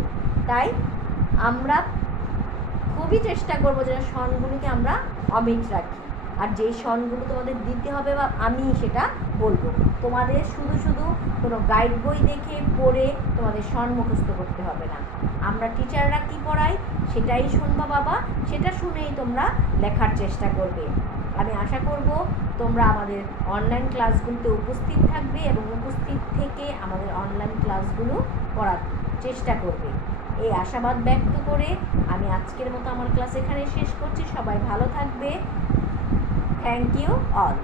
তাই আমরা খুবই চেষ্টা করবো যে সনগুলোকে আমরা অমিট রাখি, আর যেই সনগুলো তোমাদের দিতে হবে বা আমি সেটা বলবো। তোমাদের শুধু কোনো গাইড বই দেখে পড়ে তোমাদের সন মুখস্থ করতে হবে না। আমরা টিচাররা কি পড়াই সেটাই শুনবা বাবা, সেটা শুনেই তোমরা লেখার চেষ্টা করবে। আমি আশা করব তোমরা আমাদের অনলাইন ক্লাসগুলোতে উপস্থিত থাকবে এবং উপস্থিত থেকে আমাদের অনলাইন ক্লাসগুলো করার চেষ্টা করবে। এই আশাবাদ ব্যক্ত করে আমি আজকের মতো আমার ক্লাস এখানে শেষ করছি। সবাই ভালো থাকবে। Thank you all.